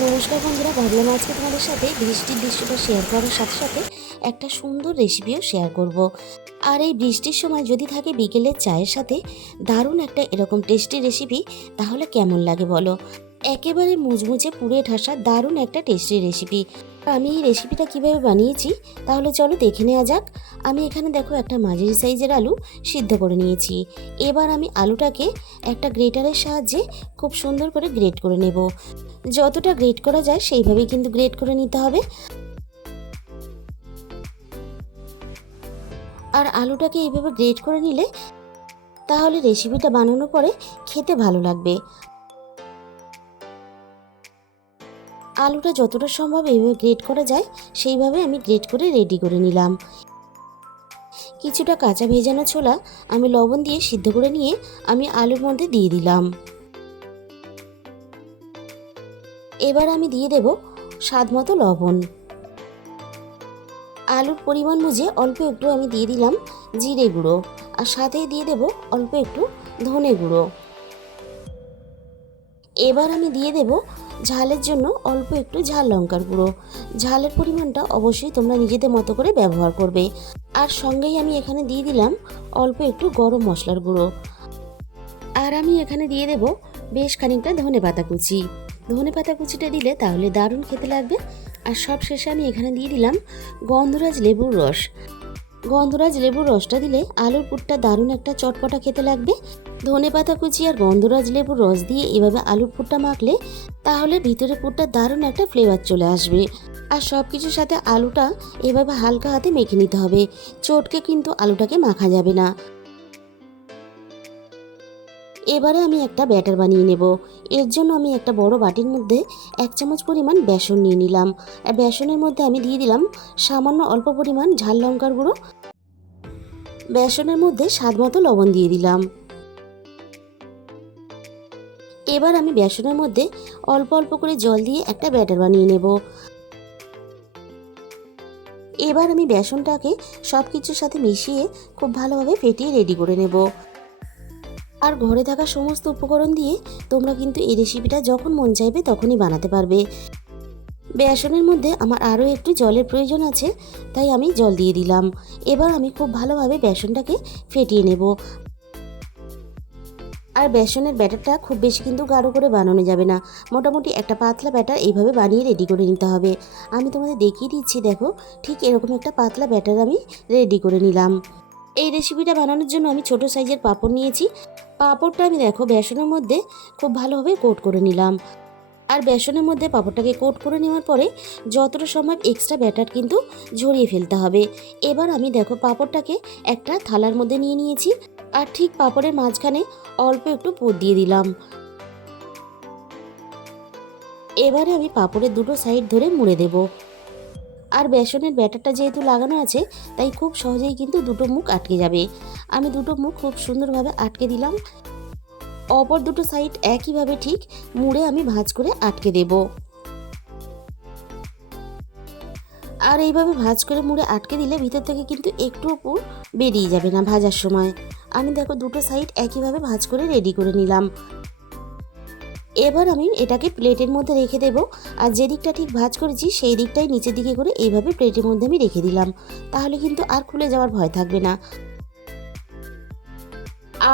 নমস্কার বন্ধুরা, ভাবলাম আজকে তোমাদের সাথে বৃষ্টির দৃশ্যটা শেয়ার করার সাথে সাথে একটা সুন্দর রেসিপিও শেয়ার করব। আর এই বৃষ্টির সময় যদি থাকে বিকেলের চায়ের সাথে দারুণ একটা এরকম টেস্টি রেসিপি, তাহলে কেমন লাগে বলো। একেবারে মুচমুচে পুড়ে ঠাসা দারুণ একটা টেস্টি রেসিপি। আমি এই রেসিপিটা কিভাবে বানিয়েছি তাহলে চলো দেখে নেওয়া যাক। আমি এখানে দেখো একটা মাঝারি সাইজের আলু সিদ্ধ করে নিয়েছি। এবার আমি আলুটাকে একটা গ্রেটারের সাহায্যে খুব সুন্দর করে গ্রেট করে নেব। যতটা গ্রেট করা যায় সেইভাবেই কিন্তু গ্রেট করে নিতে হবে। আর আলুটাকে এইভাবে গ্রেট করে নিলে তাহলে রেসিপিটা বানানোর পরে খেতে ভালো লাগবে। আলুটা যতটা সম্ভব এইভাবে গ্রেট করা যায় সেইভাবে আমি গ্রেট করে রেডি করে নিলাম। কিছুটা কাঁচা ভেজানো ছোলা আমি লবণ দিয়ে সিদ্ধ করে নিয়ে আমি আলুর মধ্যে দিয়ে দিলাম। এবার আমি দিয়ে দেব স্বাদ মতো লবণ। আলুর পরিমাণ বুঝে অল্প একটু আমি দিয়ে দিলাম জিরে গুঁড়ো, আর সাথেই দিয়ে দেব অল্প একটু ধনে গুঁড়ো। এবার আমি দিয়ে দেব ঝালের জন্য অল্প একটু ঝাল লঙ্কার গুঁড়ো। ঝালের পরিমাণটা অবশ্যই তোমরা নিজেদের মতো করে ব্যবহার করবে। আর সঙ্গেই আমি এখানে দিয়ে দিলাম অল্প একটু গরম মশলার গুঁড়ো। আর আমি এখানে দিয়ে দেব বেশ খানিকটা ধনেপাতা কুচি। ধনেপাতা কুচিটা দিলে তাহলে দারুণ খেতে লাগবে। আর সব শেষে আমি এখানে দিয়ে দিলাম গন্ধরাজ লেবুর রস। গন্ধরাজ লেবুর রসটা দিলে আলুর পুরটা দারুণ একটা চটপটা খেতে লাগবে। ধনেপাতা কুচি আর গন্ধরাজ লেবুর রস দিয়ে এভাবে আলুর পুরটা মাখলে তাহলে ভিতরে পুরটা দারুণ একটা ফ্লেভার চলে আসবে। আর সব কিছুর সাথে আলুটা এভাবে হালকা হাতে মেখে নিতে হবে, চটকে কিন্তু আলুটাকে মাখা যাবে না। এবারে আমি একটা ব্যাটার বানিয়ে নেব। এর জন্য আমি একটা বড় বাটির মধ্যে 1 চামচ পরিমাণ বেসন নিয়ে নিলাম। আর বেসনের মধ্যে আমি দিয়ে দিলাম সামান্য অল্প পরিমাণ ঝাল লঙ্কার গুঁড়ো। বেসনের মধ্যে স্বাদ মতো লবণ দিয়ে দিলাম। এবার আমি বেসনের মধ্যে অল্প অল্প করে জল দিয়ে একটা ব্যাটার বানিয়ে নেব। এবার আমি বেসনটাকে সব কিছুর সাথে মিশিয়ে খুব ভালোভাবে ফেটিয়ে রেডি করে নেব। আর ঘরে থাকা সমস্ত উপকরণ দিয়ে তোমরা কিন্তু এই রেসিপিটা যখন মন চাইবে তখনই বানাতে পারবে। বেসনের মধ্যে আমার আরও একটু জলের প্রয়োজন আছে, তাই আমি জল দিয়ে দিলাম। এবার আমি খুব ভালোভাবে বেসনটাকে ফেটিয়ে নেব। আর বেসনের ব্যাটারটা খুব বেশি কিন্তু গাঢ় করে বানানো যাবে না, মোটামুটি একটা পাতলা ব্যাটার এইভাবে বানিয়ে রেডি করে নিতে হবে। আমি তোমাদের দেখিয়ে দিচ্ছি, দেখো ঠিক এরকম একটা পাতলা ব্যাটার আমি রেডি করে নিলাম। এই রেসিপিটা বানানোর জন্য আমি ছোট সাইজের পাঁপড় নিয়েছি। পাঁপড়টা আমি দেখো বেসনের মধ্যে খুব ভালোভাবে কোট করে নিলাম। আর বেসনের মধ্যে পাঁপড়টাকে কোট করে নেওয়ার পরে যতটা সম্ভব এক্সট্রা ব্যাটার কিন্তু ঝরিয়ে ফেলতে হবে। এবার আমি দেখো পাঁপড়টাকে একটা থালার মধ্যে নিয়ে নিয়েছি। আর ঠিক পাঁপড়ের মাঝখানে অল্প একটু পুর দিয়ে দিলাম। এবারে আমি পাঁপড়ের দুটো সাইড ধরে মুড়ে দেব। আর বেসনের ব্যাটারটা যেহেতু লাগানো আছে তাই খুব সহজেই কিন্তু দুটো মুখ আটকে যাবে। আমি দুটো মুখ খুব সুন্দরভাবে আটকে দিলাম। অপর দুটো সাইড একইভাবে ঠিক মুড়ে আমি ভাঁজ করে আটকে দেব। আর এইভাবে ভাঁজ করে মুড়ে আটকে দিলে ভিতর থেকে কিন্তু একটুও পুর বেরিয়ে যাবে না ভাজার সময়। আমি দেখো দুটো সাইড একইভাবে ভাঁজ করে রেডি করে নিলাম। এবার আমি এটাকে প্লেটের মধ্যে রেখে দেব। আর যে দিকটা ঠিক ভাঁজ করেছি সেই দিকটাই নিচের দিকে করে এইভাবে প্লেটের মধ্যে আমি রেখে দিলাম, তাহলে কিন্তু আর খুলে যাওয়ার ভয় থাকবে না।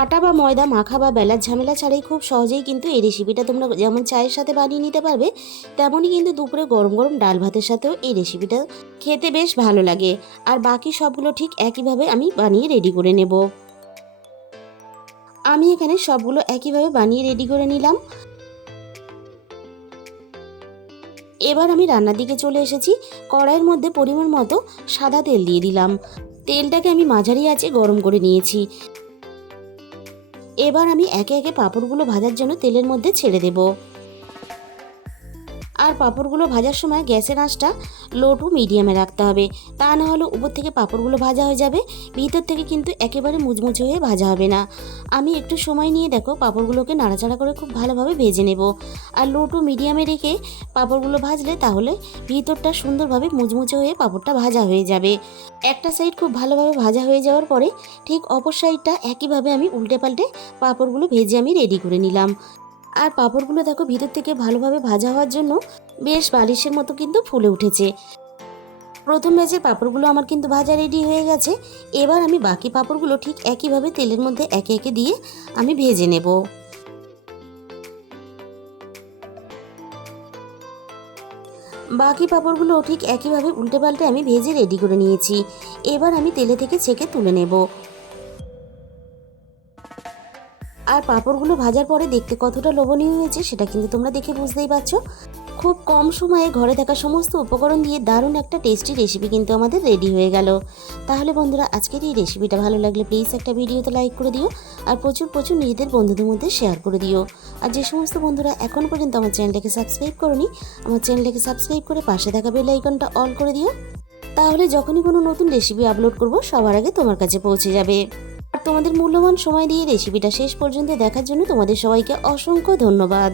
আটা বা ময়দা মাখা বা বেলার ঝামেলা ছাড়াই খুব সহজেই কিন্তু এই রেসিপিটা তোমরা যেমন চায়ের সাথে বানিয়ে নিতে পারবে, তেমনই কিন্তু দুপুরে গরম গরম ডাল ভাতের সাথেও এই রেসিপিটা খেতে বেশ ভালো লাগে। আর বাকি সবগুলো ঠিক একইভাবে আমি বানিয়ে রেডি করে নেব। আমি এখানে সবগুলো একইভাবে বানিয়ে রেডি করে নিলাম। এবার আমি রান্নার দিকে চলে এসেছি। কড়াইয়ের মধ্যে পরিমাণ মতো সাদা তেল দিয়ে দিলাম। তেলটাকে আমি মাঝারি আঁচে গরম করে নিয়েছি। এবার আমি একে একে পাঁপড়গুলো ভাজার জন্য তেলের মধ্যে ছেড়ে দেব। আর পাঁপড়গুলো ভাজার সময় গ্যাসের আঁচটা লো টু মিডিয়ামে রাখতে হবে, তা না হলে উপর থেকে পাঁপড়গুলো ভাজা হয়ে যাবে, ভিতর থেকে কিন্তু একেবারে মুচমুচে হয়ে ভাজা হবে না। আমি একটু সময় নিয়ে দেখো পাঁপড়গুলোকে নাড়াচাড়া করে খুব ভালোভাবে ভেজে নেব। আর লো টু মিডিয়ামে রেখে পাঁপড়গুলো ভাজলে তাহলে ভিতরটা সুন্দরভাবে মুচমুচে হয়ে পাঁপড়টা ভাজা হয়ে যাবে। একটা সাইড খুব ভালোভাবে ভাজা হয়ে যাওয়ার পরে ঠিক অপর সাইডটা একইভাবে আমি উল্টে পাল্টে পাঁপড়গুলো ভেজে আমি রেডি করে নিলাম। আর পাঁপড়গুলো দেখো ভিতর থেকে ভালোভাবে ভাজা হওয়ার জন্য বেশ বালিশের মতো কিন্তু ফুলে উঠেছে। প্রথম ব্যাচের পাঁপড়গুলো আমার কিন্তু ভাজা রেডি হয়ে গেছে। এবার আমি বাকি পাঁপড়গুলো ঠিক একইভাবে তেলের মধ্যে একে একে দিয়ে আমি ভেজে নেব। বাকি পাঁপড়গুলো ঠিক একইভাবে উল্টে পাল্টে আমি ভেজে রেডি করে নিয়েছি। এবার আমি তেলে থেকে ছেঁকে তুলে নেব। আর পাঁপড়গুলো ভাজার পরে দেখতে কতটা লোভনীয় হয়েছে সেটা কিন্তু তোমরা দেখে বুঝতেই পারছো। খুব কম সময়ে ঘরে থাকা সমস্ত উপকরণ দিয়ে দারুণ একটা টেস্টি রেসিপি কিন্তু আমাদের রেডি হয়ে গেল। তাহলে বন্ধুরা, আজকের এই রেসিপিটা ভালো লাগলে প্লিজ একটা ভিডিওতে লাইক করে দিও, আর প্রচুর প্রচুর নিজেদের বন্ধুদের মধ্যে শেয়ার করে দিও। আর যে সমস্ত বন্ধুরা এখন পর্যন্ত আমার চ্যানেলটাকে সাবস্ক্রাইব করোনি, আমার চ্যানেলটাকে সাবস্ক্রাইব করে পাশে থাকা বেল আইকনটা অল করে দিও। তাহলে যখনই কোনো নতুন রেসিপি আপলোড করব সবার আগে তোমার কাছে পৌঁছে যাবে। আর তোমাদের মূল্যবান সময় দিয়ে রেসিপিটা শেষ পর্যন্ত দেখার জন্য তোমাদের সবাইকে অসংখ্য ধন্যবাদ।